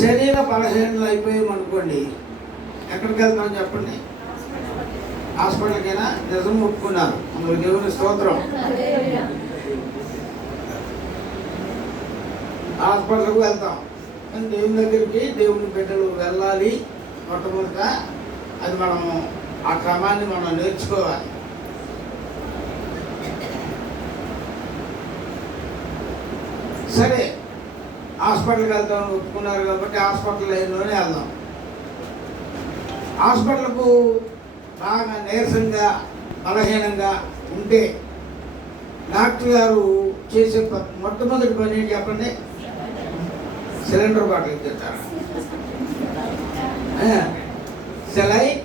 శరీర బలహీనలు అయిపోయామనుకోండి, ఎక్కడికి వెళ్తాం చెప్పండి? హాస్పిటల్కైనా. నిజం ఒప్పుకున్నారు, అందులో దేవుని స్తోత్రం. హాస్పిటల్కి వెళ్తాం, కానీ దేవుని దగ్గరికి దేవుని బిడ్డలు వెళ్ళాలి. మొట్టమొదట అది మనము ఆ క్రమాన్ని మనం నేర్చుకోవాలి. సరే, హాస్పిటల్కి వెళ్తామని ఒప్పుకున్నారు కాబట్టి హాస్పిటల్ లైన్లోనే వెళ్దాం. హాస్పిటల్కు బాగా నీరసంగా బలహీనంగా ఉంటే డాక్టర్ గారు చేసే మొట్టమొదటి పని ఏంటి చెప్పండి? సిలిండర్ బాటిల్ ఇచ్చేస్తారు, సెలైన్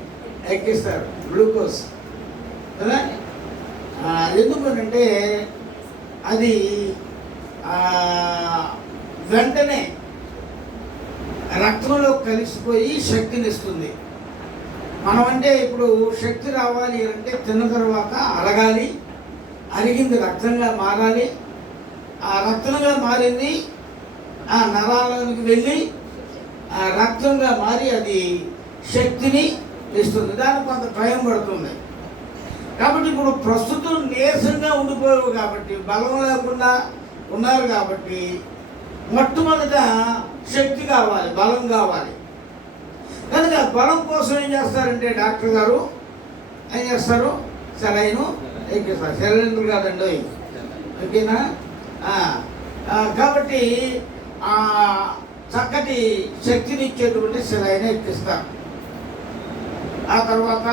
ఎక్కిస్తారు, గ్లూకోజ్ కదా. ఎందుకంటే అది వెంటనే రక్తంలో కలిసిపోయి శక్తిని ఇస్తుంది. మనం అంటే ఇప్పుడు శక్తి రావాలి అంటే తిన్న తర్వాత అరగాలి, అరిగింది రక్తంగా మారాలి, ఆ రక్తంగా మారింది ఆ నరాలకు వెళ్ళి ఆ రక్తంగా మారి అది శక్తిని ఇస్తుంది. దానికి కొంత టైం పడుతుంది. కాబట్టి ఇప్పుడు ప్రస్తుతం నీరసంగా ఉండిపోయారు కాబట్టి, బలం లేకుండా ఉన్నారు కాబట్టి మొట్టమొదట శక్తి కావాలి, బలం కావాలి. కనుక బలం కోసం ఏం చేస్తారంటే డాక్టర్ గారు ఏం చేస్తారు? సెలైను ఎక్కిస్తారు. సిలిండర్ కాదండి, ఓకేనా? కాబట్టి చక్కటి శక్తిని ఇచ్చేటువంటి సెలైన్ ఎక్కిస్తారు. ఆ తర్వాత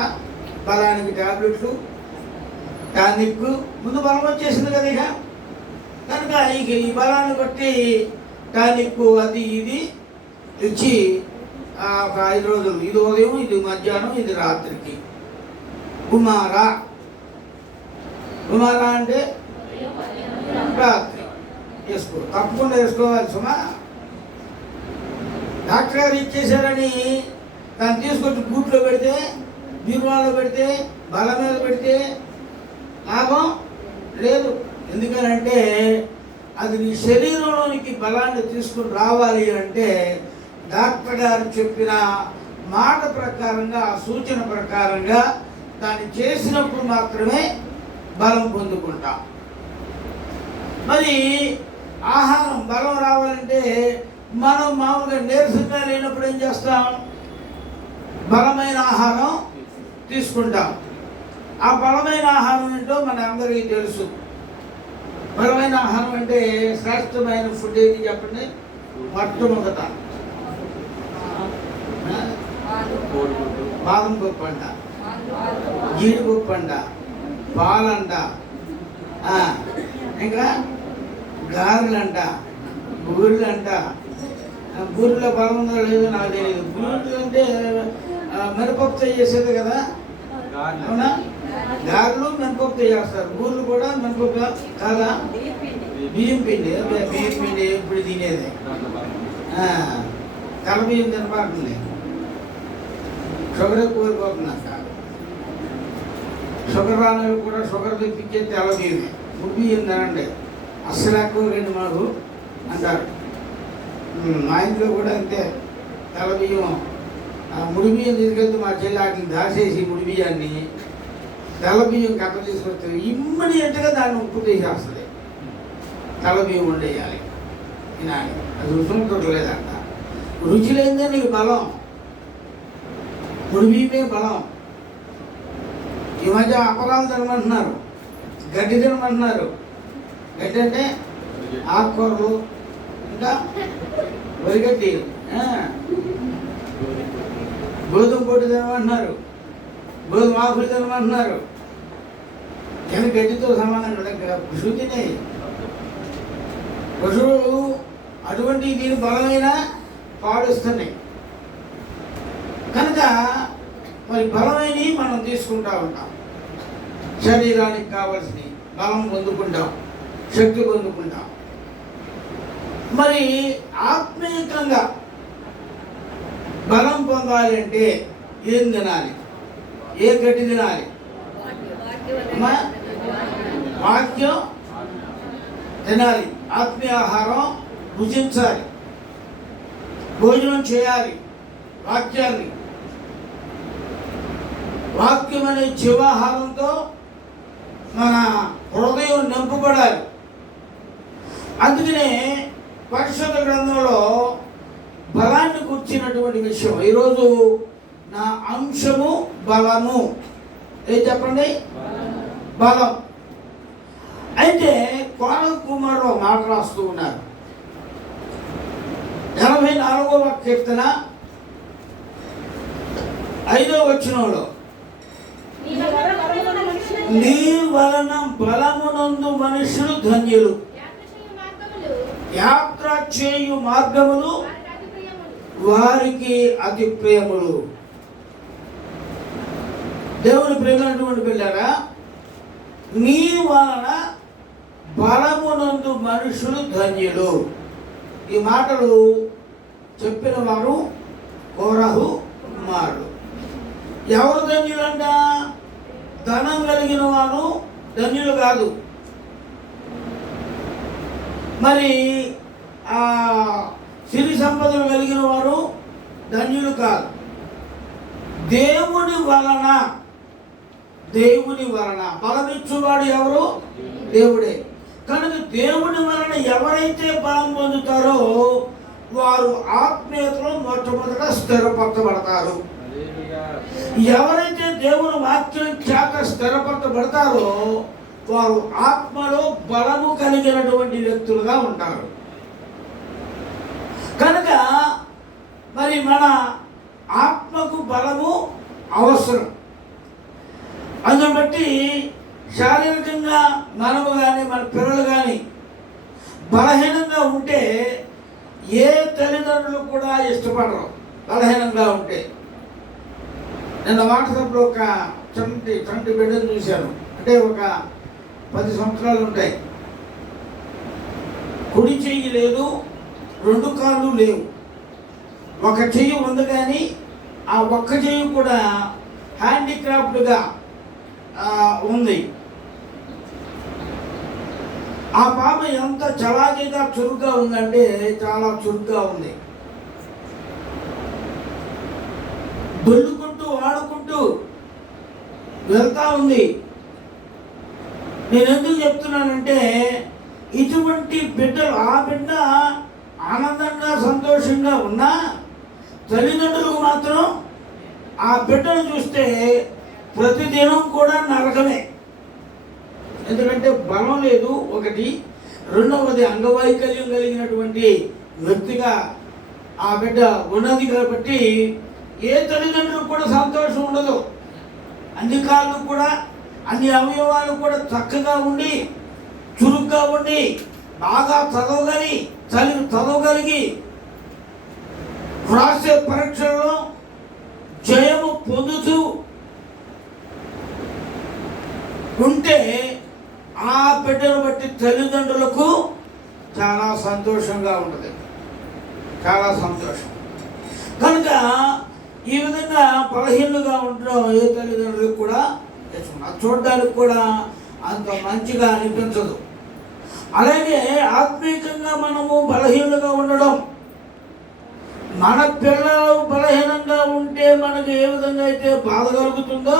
బలానికి టాబ్లెట్లు, టానిక్. ముందు బలం వచ్చేసింది కదా ఇక, కనుక ఇక ఈ బలాన్ని బట్టి టానిక్ అది ఇది ఇచ్చి ఒక 5 రోజులు, ఇది ఉదయం, ఇది మధ్యాహ్నం, ఇది రాత్రికి. కుమారా అంటే రాత్రి వేసుకో, తప్పకుండా వేసుకోవాలి సుమా. డాక్టర్ గారు ఇచ్చేసారని దాన్ని తీసుకొచ్చి గూట్లో పెడితే, బీరువాలో పెడితే, బల మీద పెడితే లాభం లేదు. ఎందుకనంటే అది నీ శరీరంలోనికి బలాన్ని తీసుకుని రావాలి అంటే డాక్టర్ గారు చెప్పిన మాట ప్రకారంగా, ఆ సూచన ప్రకారంగా దాన్ని చేసినప్పుడు మాత్రమే బలం పొందుకుంటాం. మరి ఆహారం బలం రావాలంటే మనం మామూలుగా నీరసంగా లేనప్పుడు ఏం చేస్తాం? బలమైన ఆహారం తీసుకుంటాం. ఆ బలమైన ఆహారం ఏంటో మన అందరికీ తెలుసు. బలమైన ఆహారం అంటే శ్రేష్టమైన ఫుడ్ ఏది చెప్పండి? మొట్టమొదట బాదం పప్పు అంట, జీడిపప్పు అంట, పాలంట, ఇంకా గారెలంట, బూరెలంట. బూరెలో బలం ఉందో లేదో నాకు తెలియదు. బూరెలు అంటే మినపప్పుతో చేసేది కదా, అవునా? గారెలు మినపప్పుతో చేస్తారు, బూరెలు కూడా మినపప్పు కాదా? బియ్యం పిండి. బియ్యం పిండి ఎప్పుడు తినేది? తెల్ల బియ్యం తినబాటుంది, షుగర్ ఎక్కువైపోతుందంట. షుగర్ రానవి కూడా షుగర్ తెప్పించే తెల్ల బియ్యమే. బియ్యం తినండి, అస్సలు ఎక్కువ రండి మాకు అంటారు. మా ఇంట్లో కూడా అంతే. తెల్ల బియ్యం, ముడి బియ్యం తీసుకెళ్తే మా చెల్లి వాటిని దాచేసి ముడి బియ్యాన్ని తెల్ల బియ్యం కట్ట తీసుకొస్తే ఇమ్మీడియట్గా దాన్ని ఉప్పు తీసేస్తుంది. తెల్ల బియ్యం వండేయాలి, తినాలి. అది రుచులు తొట్టలేదంట. రుచి లేదే నీకు బలం, ముడి బియ్యమే బలం. ఈ మధ్య అపరాలు తినమంటున్నారు, గడ్డి తినమంటున్నారు. గడ్డి అంటే ఆకుకూరలు, ఇంకా వరిగడ్డి, గోధుమ పొట్టు తినమంటున్నారు, గోధుమ ఆకులు తినమంటున్నారు. కానీ గడ్డితో సమానం కదా పశువు తినే. పశువులు అటువంటి దీని బలమైన పాడుస్తున్నాయి. కనుక మరి బలమైనవి మనం తీసుకుంటూ ఉంటాం. శరీరానికి కావాల్సిన బలం పొందుకుంటాం, శక్తి పొందుకుంటాం. మరి ఆత్మీయంగా బలం పొందాలి అంటే ఏం తినాలి? ఏ గడ్డి తినాలి? వాక్యం తినాలి, ఆత్మీయ ఆహారం భుజించాలి. భోజనం చేయాలి వాక్యాన్ని. వాక్యం అనే జీవాహారంతో మన హృదయం నింపబడాలి. అందుకనే పరిశుద్ధ గ్రంథంలో బలాన్ని కూర్చున్నటువంటి విషయం. ఈరోజు నా అంశము బలము. ఏం చెప్పండి? బలం. అయితే కోరవ కుమారుడు మాట రాస్తూ ఉన్నారు. 84వ కీర్తన 5వ వచనంలో, నీ వలన బలమునందు మనుషులు ధన్యులు, యాత్ర చేయు మార్గములు వారికి అతి ప్రియములు. దేవుని ప్రియమైనటువంటి పిల్లరా, నీ వలన బలమునందు మనుషులు ధన్యులు. ఈ మాటలు చెప్పిన వారు కోరహు కుమారుడు. ఎవరు ధన్యులంట? ధనం కలిగిన వారు ధన్యులు కాదు. మరి ఆ సిరి సంపదలు కలిగిన వారు ధన్యులు కాదు. దేవుని వలన బలమిచ్చువాడు ఎవరు? దేవుడే. కనుక దేవుని వలన ఎవరైతే బలం పొందుతారో వారు ఆత్మీయతలో మొట్టమొదట స్థిరపరచబడతారు. ఎవరైతే దేవుని వాక్యం చేత స్థిరపరచబడతారో వారు ఆత్మలో బలము కలిగినటువంటి వ్యక్తులుగా ఉంటారు. కనుక మరి మన ఆత్మకు బలము అవసరం. అందుని బట్టి శారీరకంగా మనము కానీ మన పిల్లలు కానీ బలహీనంగా ఉంటే ఏ తల్లిదండ్రులు కూడా ఇష్టపడరు. బలహీనంగా ఉంటే నిన్న వాట్సాప్లో ఒక చంటి బిడ్డను చూశాను. అంటే ఒక 10 సంవత్సరాలు ఉంటాయి. కుడి చెయ్యి లేదు, 2 కాళ్ళు లేవు, ఒక చెయ్యి ఉంది. కానీ ఆ ఒక్క చెయ్యి కూడా హ్యాండిక్రాఫ్ట్గా ఉంది. ఆ పాప ఎంత చలాకీగా చురుగ్గా ఉందంటే చాలా చురుగ్గా ఉంది. దొల్లుకుంటూ ఆడుకుంటూ వెళ్తా ఉంది. నేను ఎందుకు చెప్తున్నానంటే ఇటువంటి బిడ్డలు, ఆ బిడ్డ ఆనందంగా సంతోషంగా ఉన్నా తల్లిదండ్రులకు మాత్రం ఆ బిడ్డను చూస్తే ప్రతిదినం కూడా నరకమే. ఎందుకంటే బలం లేదు ఒకటి, రెండవది అంగవైకల్యం కలిగినటువంటి వ్యక్తిగా ఆ బిడ్డ ఉన్నది. కాబట్టి ఏ తల్లిదండ్రులకు కూడా సంతోషం ఉండదు. అన్ని కాళ్ళు కూడా, అన్ని అవయవాలు కూడా చక్కగా ఉండి చురుగ్గా ఉండి బాగా చదవగలిగి రాసే పరీక్షల్లో జయము పొందుతూ ఉంటే ఆ బిడ్డను బట్టి తల్లిదండ్రులకు చాలా సంతోషంగా ఉంటుంది, చాలా సంతోషం. కనుక ఈ విధంగా బలహీనంగా ఉండడం ఏ తల్లిదండ్రులకు కూడా చూడడానికి కూడా అంత మంచిగా అనిపించదు. అలాగే ఆత్మీయంగా మనము బలహీనంగా ఉండడం, మన పిల్లలు బలహీనంగా ఉంటే మనకు ఏ విధంగా అయితే బాధ కలుగుతుందో,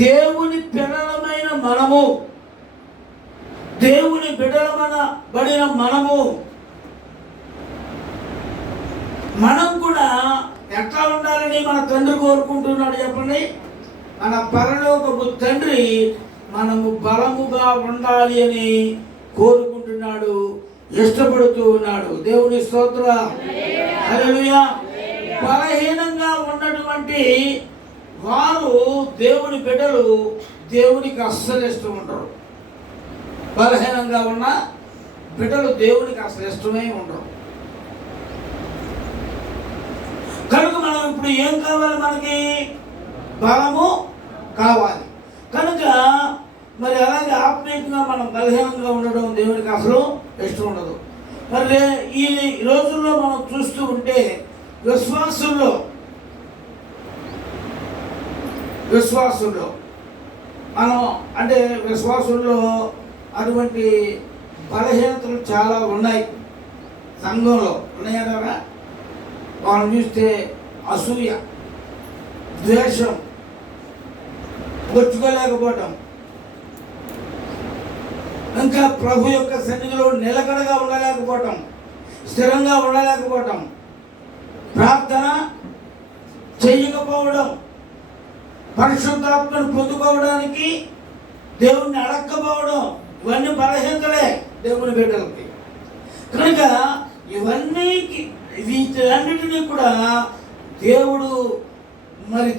దేవుని పిల్లలమైన మనము, దేవుని బిడ్డలబడిన మనం కూడా ఎట్లా ఉండాలని మన తండ్రి కోరుకుంటున్నాడు చెప్పండి. మన పరలోకపు తండ్రి మనము బలముగా ఉండాలి అని కోరుకుంటున్నాడు, ఇష్టపడుతూ ఉన్నాడు. దేవుని స్తోత్రం, హల్లెలూయా. బలహీనంగా ఉన్నటువంటి వారు దేవుని బిడ్డలు దేవునికి అస్సలు ఇష్టం ఉండరు. బలహీనంగా ఉన్న బిడ్డలు దేవునికి అసలు ఇష్టమే ఉండరు. కనుక మనం ఇప్పుడు ఏం కావాలి? మనకి బలము కావాలి. కనుక మరి అలాగే ఆత్మీయంగా మనం బలహీనంగా ఉండడం దేవునికి అసలు ఇష్టం ఉండదు. మరి ఈ రోజుల్లో మనం చూస్తూ ఉంటే విశ్వాసుల్లో మనం అంటే విశ్వాసుల్లో అటువంటి బలహీనతలు చాలా ఉన్నాయి. సంఘంలో ఉన్నాయన్నారా? వాళ్ళని చూస్తే అసూయ, ద్వేషం, పొచ్చుకోలేకపోవటం, ఇంకా ప్రభు యొక్క సన్నిధిలో నిలకడగా ఉండలేకపోవటం, స్థిరంగా ఉండలేకపోవటం, ప్రార్థన చేయకపోవడం, పరిశుద్ధాత్మను పొందుకోవడానికి దేవుణ్ణి అడగకపోవడం, ఇవన్నీ బలహీనతలే దేవుని బిడ్డలకి. కనుక ఇవన్నీ వీటన్నిటినీ కూడా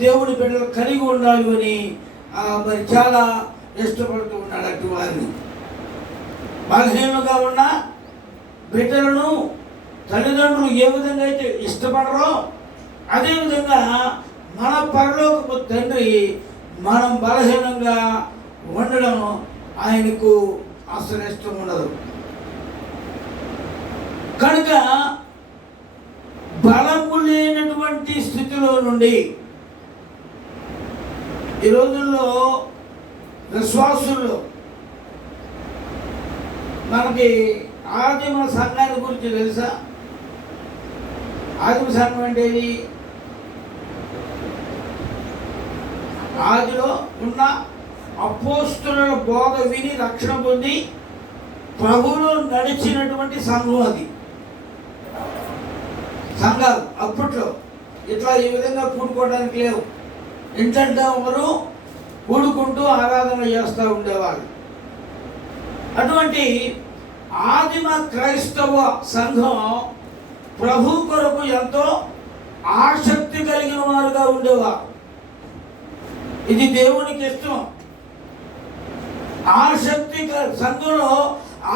దేవుడి బిడ్డలు కలిగి ఉండాలి అని మరి చాలా ఇష్టపడుతూ ఉన్నాడు. అటు వారిని బలహీనంగా ఉన్న బిడ్డలను తల్లిదండ్రులు ఏ విధంగా అయితే ఇష్టపడరో అదేవిధంగా మన పరలోకపు తండ్రి మనం బలహీనంగా ఉండడం ఆయనకు అసలు ఇష్టం ఉండదు. కనుక బలము లేనటువంటి స్థితిలో నుండి ఈ రోజుల్లో విశ్వాసుల్లో మనకి ఆదిమ సంఘాన్ని గురించి తెలుసా? ఆదిమ సంఘం అంటే ఇది ఆదిలో ఉన్న అపోస్తుల బోధ విని రక్షణ పొంది ప్రభువులో నడిచినటువంటి సంఘం. అది సంఘాలు అప్పట్లో ఇట్లా ఈ విధంగా కూడుకోవడానికి లేవు. ఇంటంటే ఒకరు కూడుకుంటూ ఆరాధన చేస్తూ ఉండేవాళ్ళు. అటువంటి ఆదిమ క్రైస్తవ సంఘం ప్రభు కొరకు ఎంతో ఆసక్తి కలిగిన వారుగా ఉండేవారు. ఇది దేవునికి ఇష్టం. సంఘంలో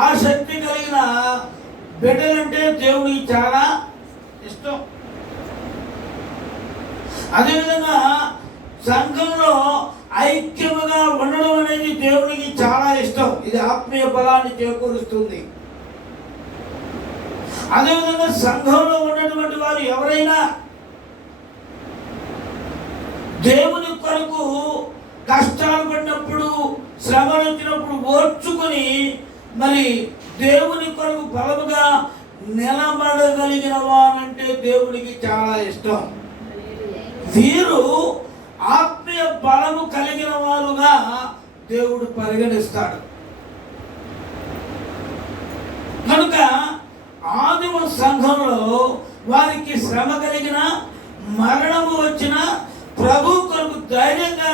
ఆసక్తి కలిగిన బిడ్డలంటే దేవునికి చాలా ఇష్టం. అదేవిధంగా సంఘంలో ఐక్యముగా ఉండడం అనేది దేవునికి చాలా ఇష్టం. ఇది ఆత్మీయ బలాన్ని చేకూరుస్తుంది. అదేవిధంగా సంఘంలో ఉన్నటువంటి వారు ఎవరైనా దేవుని కొరకు కష్టాలు పడినప్పుడు, శ్రమలు వచ్చినప్పుడు ఓర్చుకొని మరి దేవుని కొరకు బలముగా నిలబడగలిగిన వారంటే దేవునికి చాలా ఇష్టం. వీరు ఆత్మీయ బలము కలిగిన వారుగా దేవుడు పరిగణిస్తాడు. కనుక ఆదిమ సంఘంలో వారికి శ్రమ కలిగిన, మరణము వచ్చిన ప్రభు కొరకు ధైర్యంగా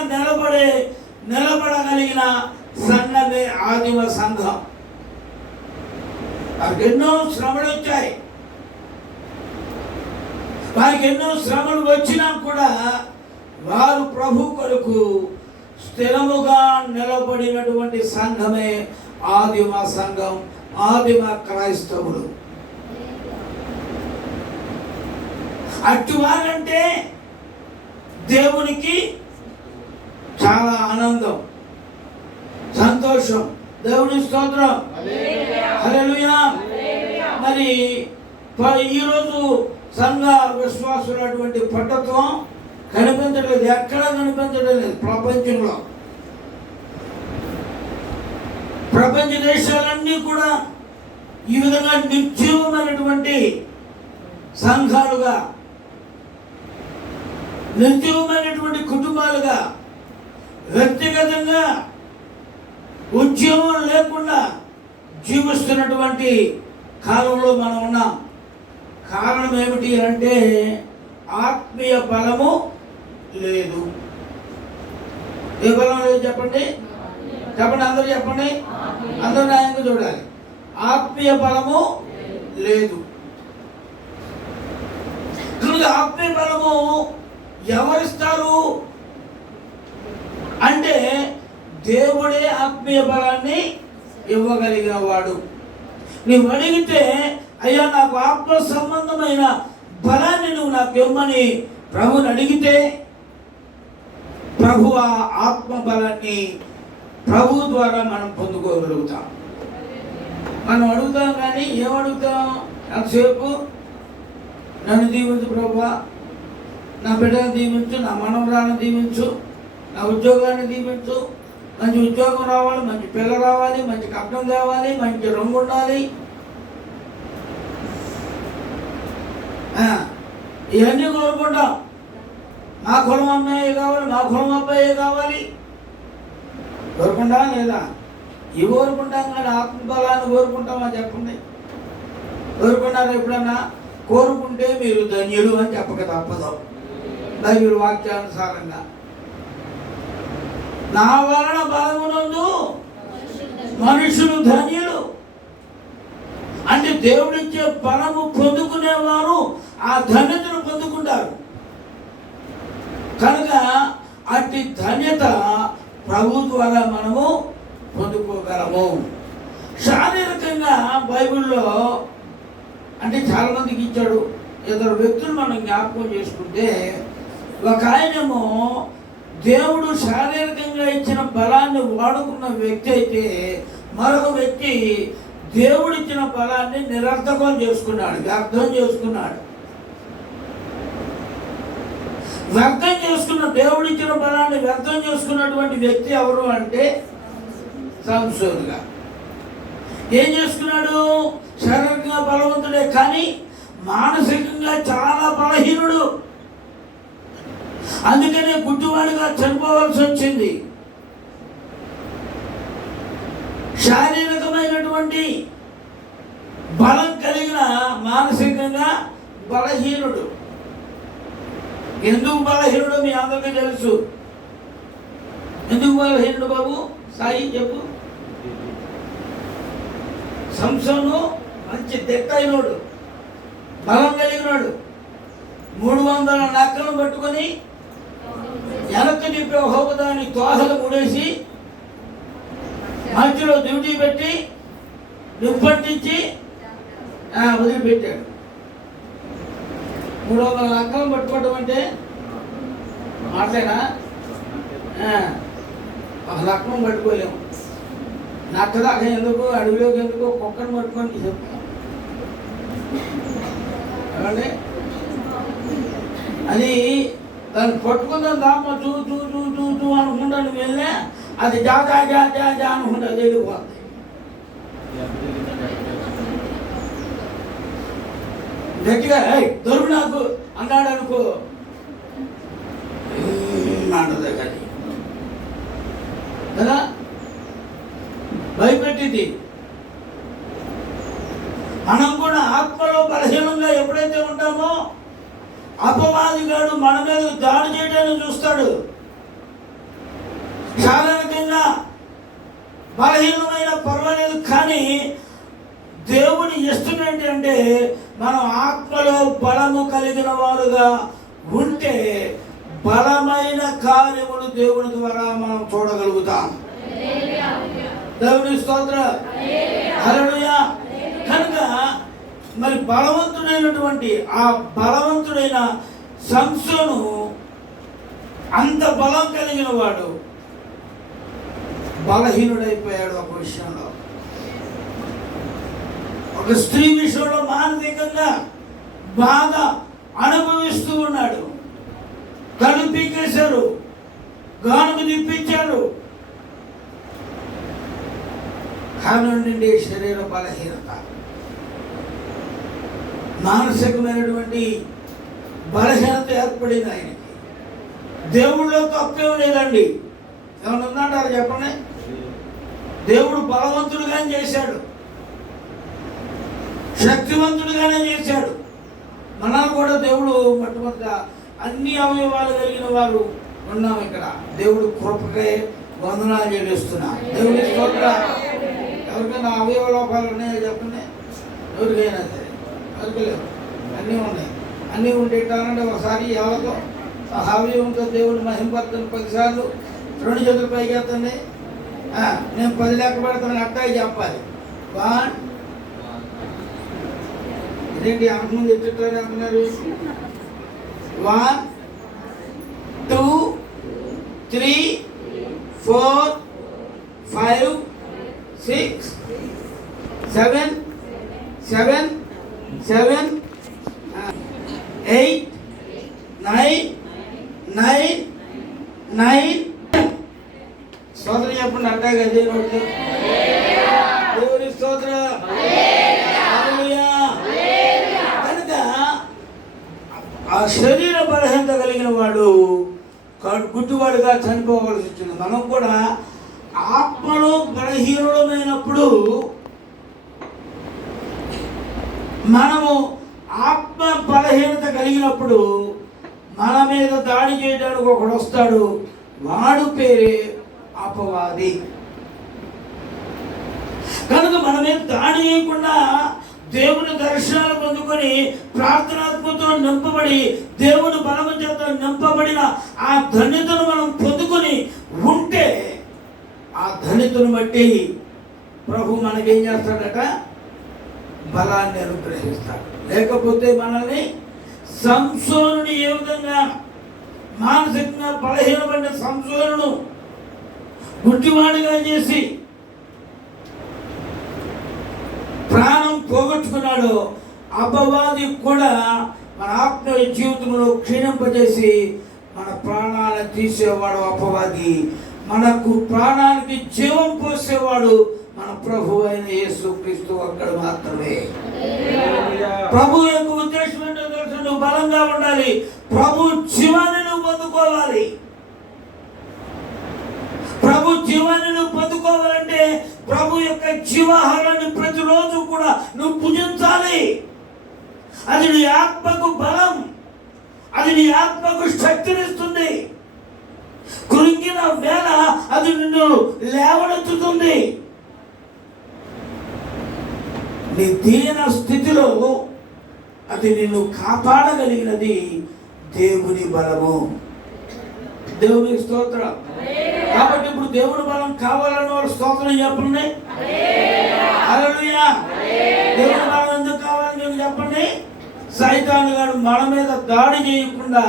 నిలబడగలిగిన సంఘమే ఆదిమ సంఘం. వారికి ఎన్నో శ్రమలు వచ్చాయి. వారికి ఎన్నో శ్రమలు వచ్చినా కూడా వారు ప్రభు కొరకు స్థిరముగా నిలబడినటువంటి సంఘమే ఆదిమ సంఘం, ఆదిమ క్రైస్తవులు. అటువారంటే దేవునికి చాలా ఆనందం, సంతోషం. దేవుని స్తోత్రం, హల్లెలూయా. మరి ఈరోజు సంఘ విశ్వాసులటువంటి పట్టత్వం కనిపించట్లేదు, ఎక్కడా కనిపించడం లేదు. ప్రపంచంలో ప్రపంచ దేశాలన్నీ కూడా ఈ విధంగా నిర్జీవమైనటువంటి సంఘాలుగా, నిర్జీవమైనటువంటి కుటుంబాలుగా, వ్యక్తిగతంగా ఉద్యమం లేకుండా జీవిస్తున్నటువంటి కాలంలో మనం ఉన్నాం. కారణం ఏమిటి అంటే ఆత్మీయ బలము లేదు. ఏ బలం లేదు చెప్పండి? అందరూ చెప్పండి. అందరూ న్యాయంగా చూడాలి. ఆత్మీయ బలము లేదు. కనుక ఆత్మీయ బలము ఎవరిస్తారు అంటే దేవుడే ఆత్మీయ బలాన్ని ఇవ్వగలిగిన వాడు. నువ్వు అడిగితే అయ్యా నాకు ఆత్మ సంబంధమైన బలాన్ని నువ్వు నాకు ఇవ్వమని ప్రభుని అడిగితే ప్రభు ఆ ఆత్మ బలాన్ని ప్రభు ద్వారా మనం పొందుకోగలుగుతాం. మనం అడుగుతాం కానీ ఏమడుగుతాం? ఎంతసేపు నన్ను దీవించు ప్రభువా, నా బిడ్డను దీవించు, నా మనవరాలను దీవించు, నా ఉద్యోగాన్ని దీవించు, మంచి ఉద్యోగం రావాలి, మంచి పిల్ల రావాలి, మంచి కట్నం తేవాలి, మంచి రంగు ఉండాలి, ఇవన్నీ కోరుకుంటాం. మా కులం అమ్మాయి కావాలి, మా కులం అబ్బాయి కావాలి కోరుకుంటామా లేదా? ఇవి కోరుకుంటాం కానీ ఆత్మబలాన్ని కోరుకుంటామా చెప్పండి? కోరుకున్నారు ఎప్పుడన్నా? కోరుకుంటే మీరు ధన్యులు అని చెప్పక తప్పదు. బైబిల్ వాక్యానుసారంగా నా వలన బలమునందు మనుషులు ధన్యులు అంటే దేవుడిచ్చే బలము పొందుకునేవారు ఆ ధన్యతను పొందుకుంటారు. కనుక అట్టి ధన్యత ప్రభు ద్వారా మనము పొందుకోగలము. శారీరకంగా బైబిల్లో అంటే చాలా మందికి ఇచ్చాడు. ఇద్దరు వ్యక్తులు మనం జ్ఞాపకం చేసుకుంటే, ఒక ఆయనేమో దేవుడు శారీరకంగా ఇచ్చిన బలాన్ని వాడుకున్న వ్యక్తి అయితే, మరొక వ్యక్తి దేవుడిచ్చిన బలాన్ని నిరర్థకం చేసుకున్నాడు, వ్యర్థం చేసుకున్నాడు. వ్యర్థం చేసుకున్న దేవుడిచ్చిన బలాన్ని వ్యర్థం చేసుకున్నటువంటి వ్యక్తి ఎవరు అంటే సంసోనుగా. ఏం చేసుకున్నాడు? శారీరకంగా బలవంతుడే కానీ మానసికంగా చాలా బలహీనుడు. అందుకనే గుడ్డివాడిగా చనిపోవాల్సి వచ్చింది. శారీరకమైనటువంటి బలం కలిగిన మానసికంగా బలహీనుడు. ఎందుకు బలహీనుడు మీ అందరికీ తెలుసు. ఎందుకు బలహీనుడు బాబు? సాయి చెప్పు. సంసోను మంచి దిట్టైనోడు, బలం కలిగినాడు. 300 నక్కలను పట్టుకొని వెనక్కి తిప్పే హోపదాన్ని తోహలు ముడేసి మధ్యలో డ్యూటీ పెట్టి నిప్పట్టించి వదిలిపెట్టాడు. 300 నక్కలను పట్టుకోవడం అంటే మాటలేనా? ఒక నక్కను పట్టుకోలేము. నక్క దాకా ఎందుకు, అడవిలోకి ఎందుకు, కుక్కను పట్టుకొని చెప్తాం. అది దాన్ని పట్టుకుందాం దామ్మ చూ చూ చూ చూ చూ అనుకుంటాను వెళ్ళే, అది జా జా జా జా జా అనుకుంటా వెళ్ళిపోతుంది. గట్టిగా దొరుకు నాకు అన్నాడు అనుకో, అంటది కదా, భయపెట్టింది. మనం కూడా ఆత్మలో బలహీనంగా ఎప్పుడైతే ఉంటామో అపవాదిగాడు మన మీద దాడి చేయడానికి చూస్తాడు. శారీరకంగా బలహీనమైన పర్వాలేదు కానీ దేవుని ఇష్టం ఏంటంటే మనం ఆత్మలో బలము కలిగిన వారుగా ఉంటే బలమైన కార్యములు దేవుని ద్వారా మనం చూడగలుగుతాం. దేవుని స్తోత్రం, హల్లెలూయా. కనుక మరి బలవంతుడైనటువంటి ఆ బలవంతుడైన సంసోను అంత బలం కలిగిన వాడు బలహీనుడైపోయాడు. ఒక విషయంలో, ఒక స్త్రీ విషయంలో మానసికంగా బాధ అనుభవిస్తూ ఉన్నాడు. కళ్ళు పీకేశారు, గానుగు తిప్పించారు. కారణం నుండి శరీర బలహీనత, మానసికమైనటువంటి బలహీనత ఏర్పడింది ఆయనకి. దేవుళ్ళో తప్పేం లేదండి. ఏమన్నా ఉందంటారు చెప్పండి? దేవుడు బలవంతుడుగానే చేశాడు, శక్తివంతుడుగానే చేశాడు. మనల్ని కూడా దేవుడు మొట్టమొదట అన్ని అవయవాలు కలిగిన వారు ఉన్నాం ఇక్కడ. దేవుడు కృపకే వందనాలు చెల్లిస్తున్నా. దేవుడి స్తోత్రం. ఎవరికైనా అవయవ లోపాలు ఉన్నాయో చెప్పండి. ఎవరికైనా సరే, ఎవరికి లేవు, అన్నీ ఉన్నాయి. అన్నీ ఉండేటానంటే ఒకసారి ఎవరితో అవయవంతో దేవుడు మహింపడుతున్న 10 సార్లు 2 చేతులు పైకి ఎత్తండి. నేను 10 లెక్క పెడతాను అట్టాయి చెప్పాలి. 1 ఇదేంటి అంతకుముందు ఎత్తుతారు అంటున్నారు. 1 2 3 4 5 6 7 7 7 8 9 9 9. స్తోత్రం చెప్పండి అట్టాగా దేవుడికి. దేవుని స్తోత్రం. కనుక ఆ శరీర బలహీనత కలిగిన వాడు గుడ్డివాడుగా చనిపోవలసి వచ్చింది. మనం కూడా ఆత్మలో బలహీనులమైనప్పుడు, మనము ఆత్మ బలహీనత కలిగినప్పుడు మన మీద దాడి చేయడానికి ఒకడు వస్తాడు. వాడు పేరే అపవాది. కనుక మన మీద దాడి చేయకుండా దేవుని దర్శనాలు పొందుకొని ప్రార్థనాత్మతో నింపబడి దేవుని బలము చేత నింపబడిన ఆ ధన్యతను మనం పొందుకొని ఉంటే, ఆ ధన్యతను బట్టి ప్రభు మనకేం చేస్తాడట? బలాన్ని అనుగ్రహిస్తాడు. లేకపోతే మనల్ని సంసోనుని ఏ విధంగా మానసికంగా బలహీనపడిన సంసోనును గుడ్డివాడిగా చేసి ప్రాణం పోగొట్టుకున్నాడు, అపవాది కూడా మన ఆత్మీయ జీవితంలో క్షీణింపజేసి మన ప్రాణాలను తీసేవాడు అపవాది. మనకు ప్రాణానికి జీవం పోసేవాడు మన ప్రభు అయిన యేసుక్రీస్తు ఒక్కడు మాత్రమే. ప్రభు యొక్క ఉద్దేశం ఏంటో తెలుసు, నువ్వు బలంగా ఉండాలి, ప్రభు జీవాన్ని నువ్వు పొందుకోవాలి. ప్రభు జీవాన్ని నువ్వు పొందుకోవాలంటే ప్రభు యొక్క జీవాహారాన్ని ప్రతిరోజు కూడా నువ్వు భుజించాలి. అది నీ ఆత్మకు బలం, అది నీ ఆత్మకు శక్తినిస్తుంది. కృంగిన వేళ అది నిన్ను లేవనెత్తుతుంది. నీ దీన స్థితిలో అది నిన్ను కాపాడగలిగినది దేవుని బలము. దేవునికి స్తోత్రం. కాబట్టి ఇప్పుడు దేవుని బలం కావాలని వాళ్ళు స్తోత్రం చెప్పండి. హల్లెలూయా. దేవుని బలం ఎందుకు కావాలని మీకు చెప్పండి. సైతాను గారు మన మీద దాడి చేయకుండా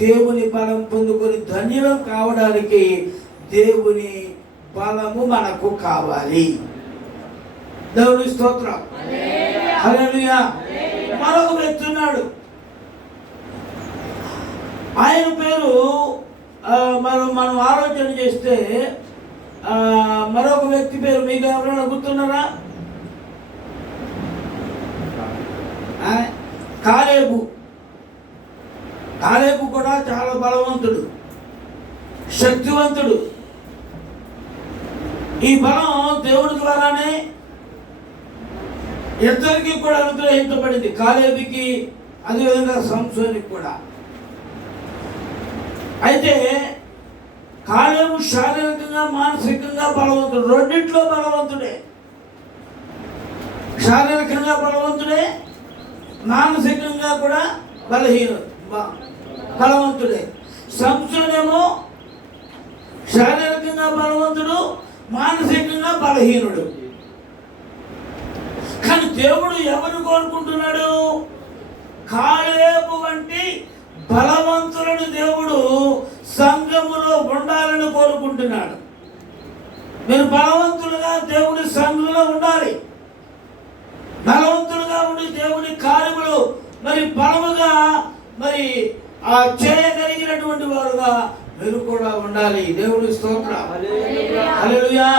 దేవుని బలం పొందుకొని ధన్యులం కావడానికి దేవుని బలము మనకు కావాలి. దేవుని స్తోత్రం. హల్లెలూయా. మరొక వ్యక్తి ఉన్నాడు, ఆయన పేరు మనం ఆలోచన చేస్తే మరొక వ్యక్తి పేరు మీకు ఎవరైనా గుర్తున్నారా? కాలేబు. కాలేబు కూడా చాలా బలవంతుడు, శక్తివంతుడు. ఈ బలం దేవుడి ద్వారానే ఇద్దరికి కూడా అనుగ్రహించబడింది, కాలేబుకి అదేవిధంగా సంసోనికి కూడా. అయితే కాలేబు శారీరకంగా మానసికంగా బలవంతుడు, రెండిట్లో బలవంతుడే. శారీరకంగా బలవంతుడే, మానసికంగా కూడా బలవంతుడే. సంసోనేమో శారీరకంగా బలవంతుడు, మానసికంగా బలహీనుడు. కానీ దేవుడు ఎవరు కోరుకుంటున్నాడు? కాలేబు వంటి బలవంతులను దేవుడు సంఘములో ఉండాలని కోరుకుంటున్నాడు. మీరు బలవంతులుగా దేవుడి సంఘంలో ఉండాలి. బలవంతులుగా ఉండి దేవుడి కార్యములు బలముగా చేయగలిగినటువంటి వారుగా మీరు కూడా ఉండాలి. దేవుడి స్తోత్రం. హల్లెలూయా.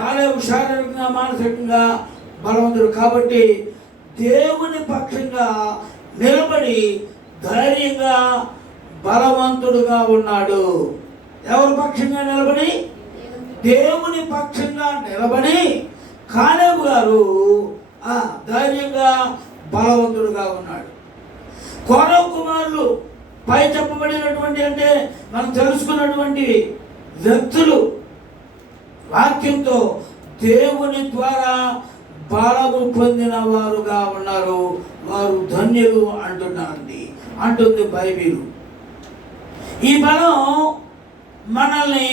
కాలేబు శారీరకంగా మానసికంగా బలవంతుడు కాబట్టి దేవుని పక్షంగా నిలబడి ధైర్యంగా బలవంతుడుగా ఉన్నాడు. ఎవరి పక్షంగా నిలబడి? దేవుని పక్షంగా నిలబడి కాలేబు గారు ధైర్యంగా బలవంతుడుగా ఉన్నాడు. కోరవ కుమారులు పై చెప్పబడినటువంటి, అంటే మనం తెలుసుకున్నటువంటి వ్యక్తులు వాక్యంతో దేవుని ద్వారా బలము పొందిన వారుగా ఉన్నారు. వారు ధన్యులు అంటుంది బైబిల్. ఈ బలం మనల్ని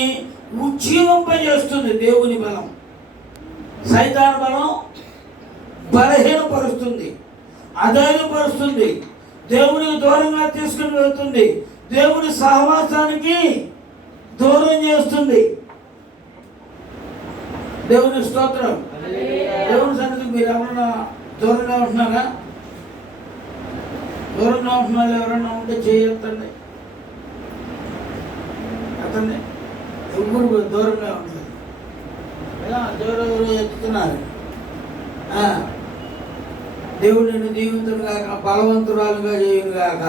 ఉజ్జీవింపజేస్తుంది. దేవుని బలం సైతాను బలం బలహీనపరుస్తుంది, అధైర్యపరుస్తుంది, దేవునికి దూరంగా తీసుకుని వెళ్తుంది, దేవుని సహవాసానికి దూరం చేస్తుంది. దేవుని స్తోత్రం. దేవుని సన్నిధికి మీరు ఎవరన్నా దూరంగా ఉంటున్నారా? దూరంగా ఉంటున్నారు ఎవరన్నా ఉంటే చేయొద్దండి. అతన్ని ఎవరు దూరంగా ఉంటుంది, ఎవరు ఎత్తుతున్నారు. దేవుడు నిన్ను దీవించును గాక, బలవంతురాలుగా చేయును గాక.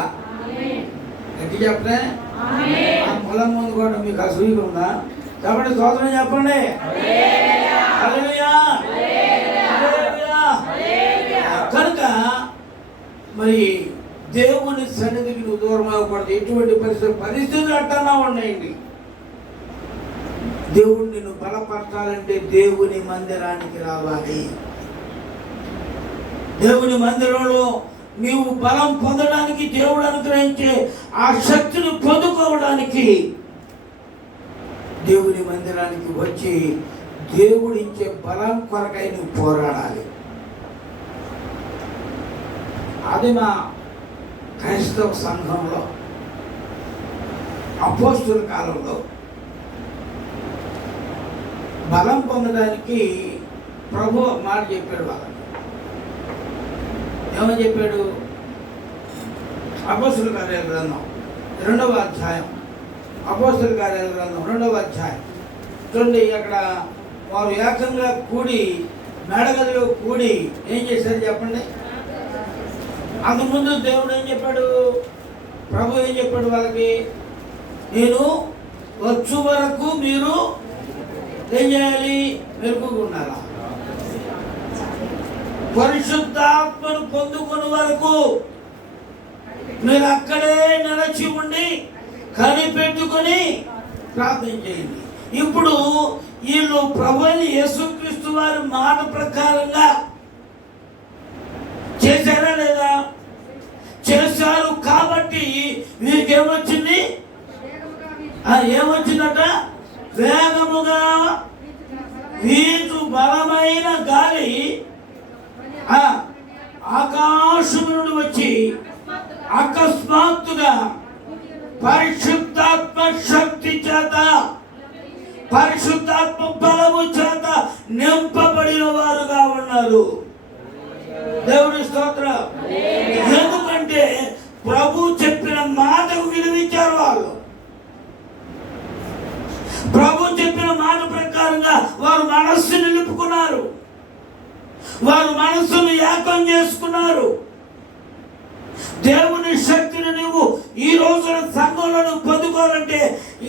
ఎట్టి చెప్తే ఆ పొలం ముందు కూడా మీకు అసూయ ఉందా? కాబట్టి స్తోత్రం చెప్పండి. హల్లెలూయా. కనుక మరి దేవుని సన్నిధికి నువ్వు దూరం అవ్వకూడదు. ఎటువంటి పరిస్థితులు అట్టనా ఉన్నాయండి. దేవుడు నిన్ను బలపరచాలంటే దేవుని మందిరానికి రావాలి. దేవుని మందిరంలో నీవు బలం పొందడానికి, దేవుడు అనుగ్రహించే ఆ శక్తిని పొందుకోవడానికి దేవుని మందిరానికి వచ్చి దేవుడిచ్చే బలం కొరకై నువ్వు పోరాడాలి. అది మా క్రైస్తవ సంఘంలో అపోస్తుల కాలంలో బలం పొందడానికి ప్రభు మాట చెప్పాడు. వాళ్ళకి ఏమని చెప్పాడు? అపోస్తుల కార్యాల గ్రంథం 2వ అధ్యాయం, అపోస్తుల కార్యాల గ్రంథం 2వ అధ్యాయం చూడండి. అక్కడ వారు ఏకంగా కూడి మేడగదిలో కూడి ఏం చేశారు చెప్పండి. అంతకుముందు దేవుడు ఏం చెప్పాడు? ప్రభు ఏం చెప్పాడు వాళ్ళకి? నేను వచ్చు వరకు మీరు ఏం చేయాలి? మెలుగుకున్నారా? పరిశుద్ధాత్మను పొందుకునే వరకు మీరు అక్కడే నిలిచి ఉండి కనిపెట్టుకొని ప్రార్థన చేయండి. ఇప్పుడు వీళ్ళు ప్రభువైన యేసుక్రీస్తు వారి మాట ప్రకారంగా చేశారా లేదా? చేశారు. కాబట్టి వీరికి ఏమొచ్చింది? ఏమొచ్చిందట? వేగముగా వీచు బలమైన గాలి ఆకాశం నుండి వచ్చి అకస్మాత్తుగా పరిశుద్ధాత్మ శక్తి చేత, పరిశుద్ధాత్మ బలము చేత నింపబడిన వారుగా ఉన్నారు. దేవుని స్తోత్రం. ఎందుకంటే ప్రభు చెప్పిన మాటకు విలువించారు వాళ్ళు. ప్రభు చెప్పిన మాట ప్రకారంగా వారు మనస్సు నిలుపుకున్నారు. వారు మనస్సును ఏకం చేసుకున్నారు. దేవుని శక్తిని నువ్వు ఈ రోజున సంఘంలో పొందుకోవాలంటే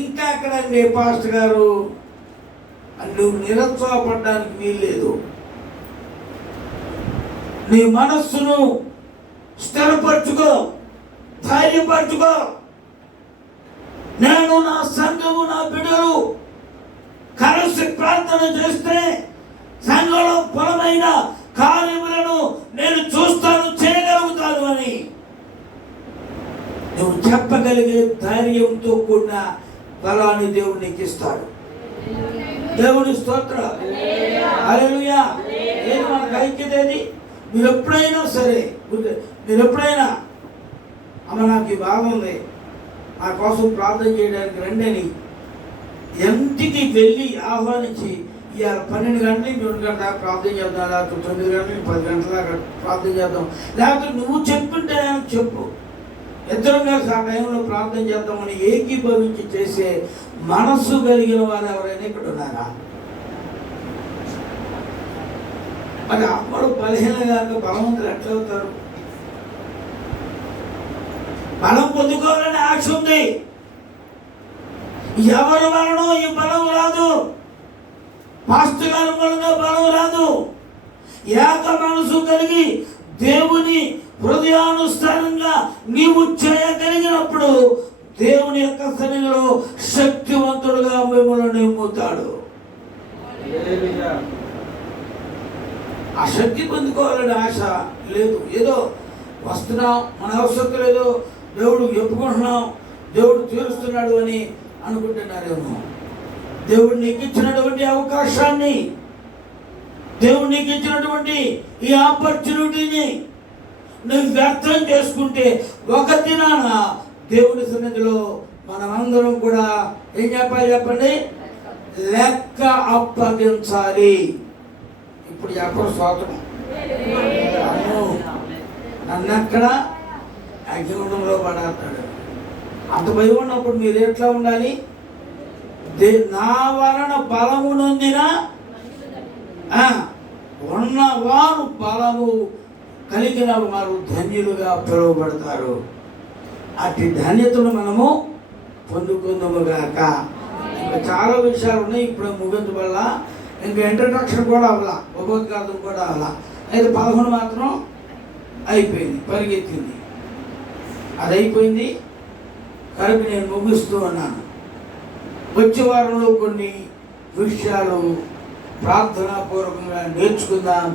ఇంకా అక్కడండి పాస్టర్ గారు నువ్వు నిరుత్సాహపడడానికి వీల్లేదు. నీ మనస్సును స్థిరపరచుకో, ధైర్యపరచుకో. నేను నా సంఘము, నా బిడ్డలు కలిసి ప్రార్థన చేస్తే సంఘంలో బలమైన కార్యములను నేను చూస్తాను, చేయగలుగుతాను అని నువ్వు చెప్పగలిగే ధైర్యంతో కూడిన బలాన్ని దేవుడు నీకు ఇస్తాడు. దేవుని స్తోత్రం. హల్లెలూయా. ఏది మనకు ఐక్యత? ఏది? మీరు ఎప్పుడైనా సరే, మీరు ఎప్పుడైనా అమ్మ నాకు ఈ బాధ ఉంది, నా కోసం ప్రార్థన చేయడానికి రండి అని ఇంటికి వెళ్ళి ఆహ్వానించి ఇవాళ 12 గంటలకి 2 గంటల దాకా ప్రార్థన చేద్దాం, లేకపోతే 9 గంటలకి 10 గంటల దాకా ప్రార్థన చేద్దాం, లేకపోతే నువ్వు చెప్తుంటే చెప్పు, ఇద్దరం కలిసి ఆ టైంలో ప్రార్థన చేద్దామని ఏకీభవించి చేసే మనస్సు కలిగిన వారు ఎవరైనా ఇక్కడ ఉన్నారా? మరి అప్పుడు బలహీనగా బలవంతులు ఎట్లవుతారు? బలం పొందుకోవాలని ఆశ ఉంది. ఎవరి వలన ఈ బలం రాదు. పాస్టర్ గారి వలన బలం రాదు. ఏక మనసు కలిగి దేవుని హృదయానుసారంగా నీవు చేయగలిగినప్పుడు దేవుని యొక్క సన్నిధిలో శక్తివంతుడుగా మిమ్మల్ని నింపుతాడు. ఆ శక్తి పొందుకోవాలని ఆశ లేదు. ఏదో వస్తున్నాం, మన అవసరం లేదు, దేవుడు చెప్పుకుంటున్నాం, దేవుడు తీరుస్తున్నాడు అని అనుకుంటున్నారేమో. దేవుడు నీకు ఇచ్చినటువంటి అవకాశాన్ని, దేవుడు నీకు ఇచ్చినటువంటి ఈ ఆపర్చునిటీని నువ్వు వ్యర్థం చేసుకుంటే ఒక దినాన దేవుని సన్నిధిలో మనమందరం కూడా ఏం చెప్పండి? లెక్క అప్పగించాలి. ఇప్పుడు చెప్పరు స్తోత్రం. నన్నక్కడ అగ్నిగుండంలో పడతాడు. అంత భయం ఉన్నప్పుడు మీరు ఎట్లా ఉండాలి? నా వలన బలము నొందిన ఉన్నవారు బలము కలిగిన వారు ధన్యులుగా పిలువబడతారు. అట్టి ధన్యతను మనము పొందుకుందాముగాక. ఇంకా చాలా విషయాలు ఉన్నాయి, ఇప్పుడు ముగించబల్ల. ఇంకా ఇంట్రడక్షన్ కూడా అవ్వాల, ఉపోద్ఘాతం కూడా అవ్వాల. అయితే 11 మాత్రం అయిపోయింది, పరిగెత్తింది. అది అయిపోయింది కలిపి నేను ముగిస్తూ ఉన్నాను. వచ్చే వారంలో కొన్ని విషయాలు ప్రార్థనాపూర్వకంగా నేర్చుకుందాం.